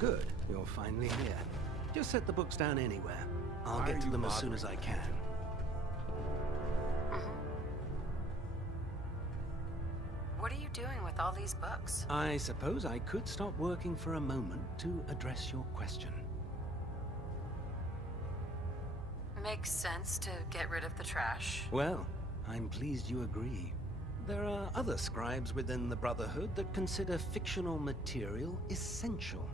Good, you're finally here. Just set the books down anywhere. I'll get to them as soon as I can. What are you doing with all these books? I suppose I could stop working for a moment to address your question. Makes sense to get rid of the trash. Well, I'm pleased you agree. There are other scribes within the Brotherhood that consider fictional material essential.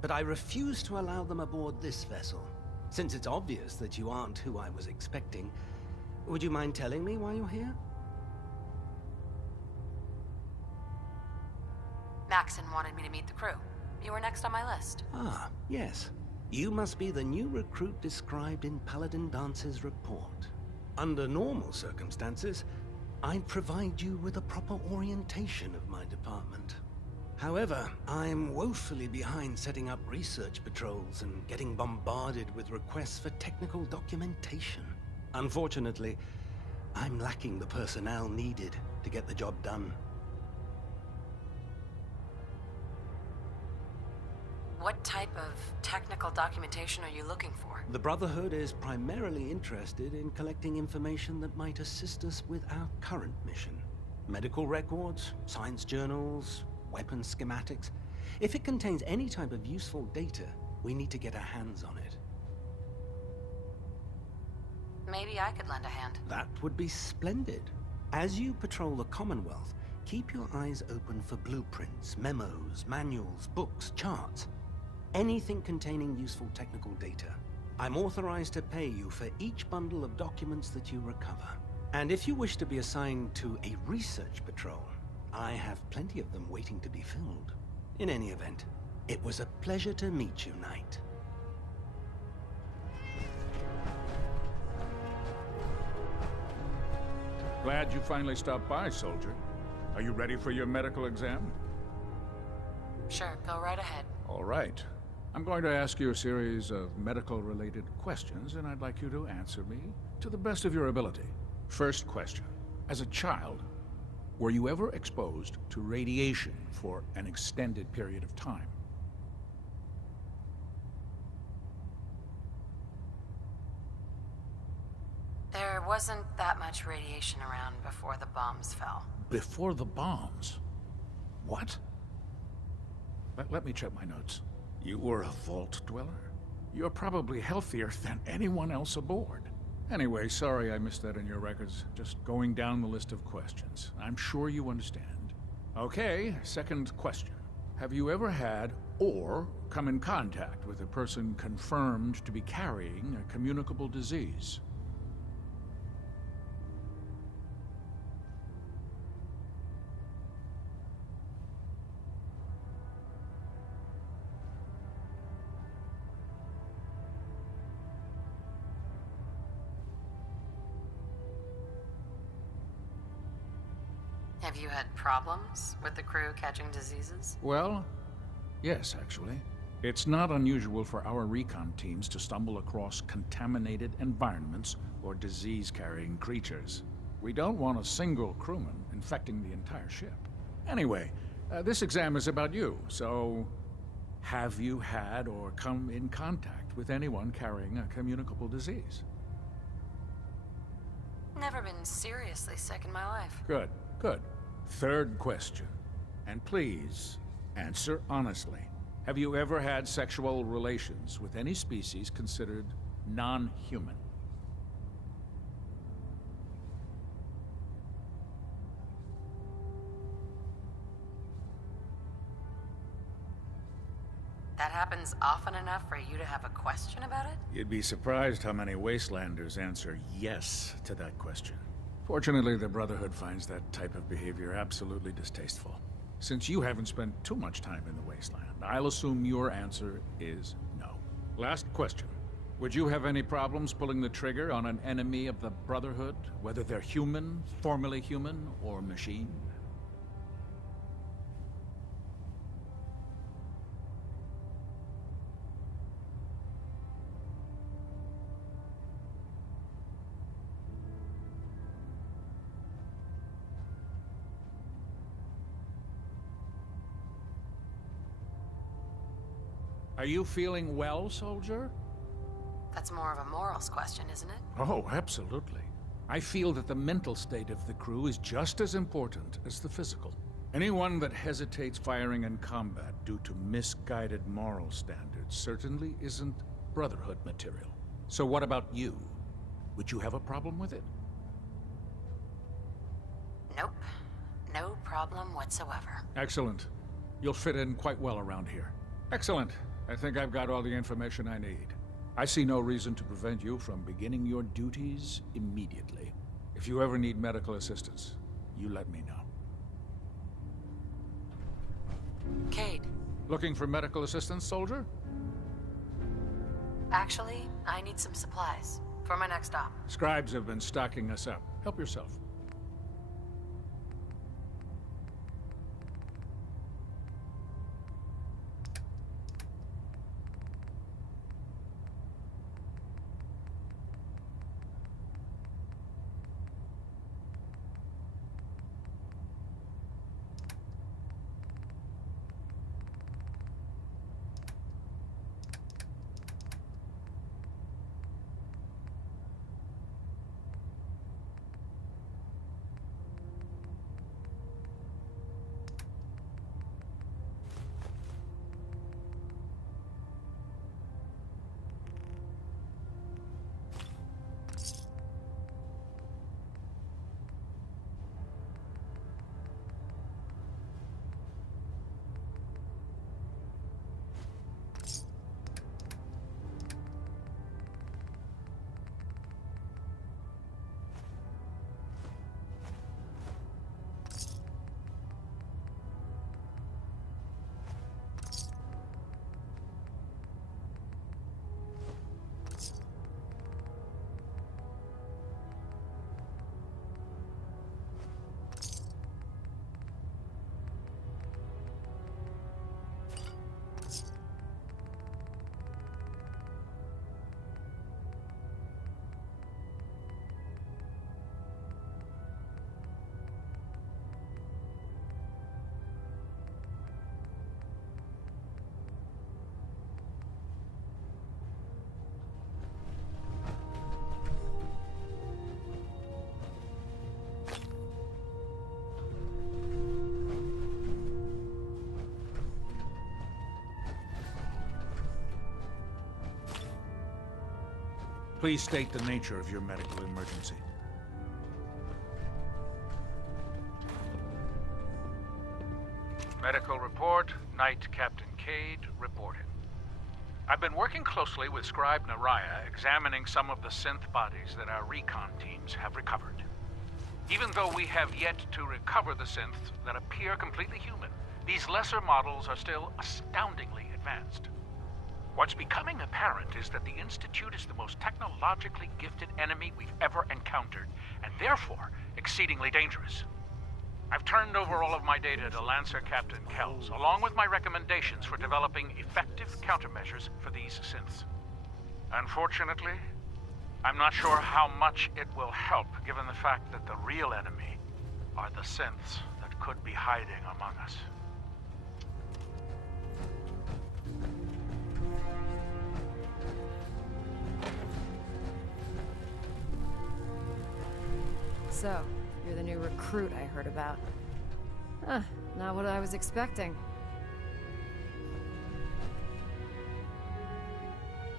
But I refuse to allow them aboard this vessel. Since it's obvious that you aren't who I was expecting, would you mind telling me why you're here? Maxon wanted me to meet the crew. You were next on my list. Ah, yes. You must be the new recruit described in Paladin Dance's report. Under normal circumstances, I'd provide you with a proper orientation of my department. However, I'm woefully behind setting up research patrols and getting bombarded with requests for technical documentation. Unfortunately, I'm lacking the personnel needed to get the job done. What type of technical documentation are you looking for? The Brotherhood is primarily interested in collecting information that might assist us with our current mission. Medical records, science journals, weapon schematics. If it contains any type of useful data, we need to get our hands on it. Maybe I could lend a hand. That would be splendid. As you patrol the Commonwealth, keep your eyes open for blueprints, memos, manuals, books, charts. Anything containing useful technical data. I'm authorized to pay you for each bundle of documents that you recover. And if you wish to be assigned to a research patrol, I have plenty of them waiting to be filled. In any event, it was a pleasure to meet you, Knight. Glad you finally stopped by, soldier. Are you ready for your medical exam? Sure, go right ahead. All right. I'm going to ask you a series of medical-related questions, and I'd like you to answer me to the best of your ability. First question. As a child, were you ever exposed to radiation for an extended period of time? There wasn't that much radiation around before the bombs fell. Before the bombs? What? Let me check my notes. You were a vault dweller? You're probably healthier than anyone else aboard. Anyway, sorry I missed that in your records. Just going down the list of questions. I'm sure you understand. Okay, second question. Have you ever had or come in contact with a person confirmed to be carrying a communicable disease? Have you had problems with the crew catching diseases? Well, yes, actually. It's not unusual for our recon teams to stumble across contaminated environments or disease-carrying creatures. We don't want a single crewman infecting the entire ship. Anyway, this exam is about you, so have you had or come in contact with anyone carrying a communicable disease? Never been seriously sick in my life. Good, good. Third question, and please, answer honestly. Have you ever had sexual relations with any species considered non-human? That happens often enough for you to have a question about it? You'd be surprised how many Wastelanders answer yes to that question. Fortunately, the Brotherhood finds that type of behavior absolutely distasteful. Since you haven't spent too much time in the Wasteland, I'll assume your answer is no. Last question. Would you have any problems pulling the trigger on an enemy of the Brotherhood, whether they're human, formerly human, or machine? Are you feeling well, soldier? That's more of a morals question, isn't it? Oh, absolutely. I feel that the mental state of the crew is just as important as the physical. Anyone that hesitates firing in combat due to misguided moral standards certainly isn't Brotherhood material. So what about you? Would you have a problem with it? Nope. No problem whatsoever. Excellent. You'll fit in quite well around here. Excellent. I think I've got all the information I need. I see no reason to prevent you from beginning your duties immediately. If you ever need medical assistance, you let me know. Cade. Looking for medical assistance, soldier? Actually, I need some supplies for my next stop. Scribes have been stocking us up. Help yourself. Please state the nature of your medical emergency. Medical report, Knight Captain Cade reporting. I've been working closely with Scribe Naraya, examining some of the synth bodies that our recon teams have recovered. Even though we have yet to recover the synths that appear completely human, these lesser models are still astoundingly advanced. What's becoming apparent is that the Institute is the most technologically gifted enemy we've ever encountered, and therefore exceedingly dangerous. I've turned over all of my data to Lancer Captain Kells, along with my recommendations for developing effective countermeasures for these synths. Unfortunately, I'm not sure how much it will help, given the fact that the real enemy are the synths that could be hiding among us. So, you're the new recruit I heard about. Huh, not what I was expecting.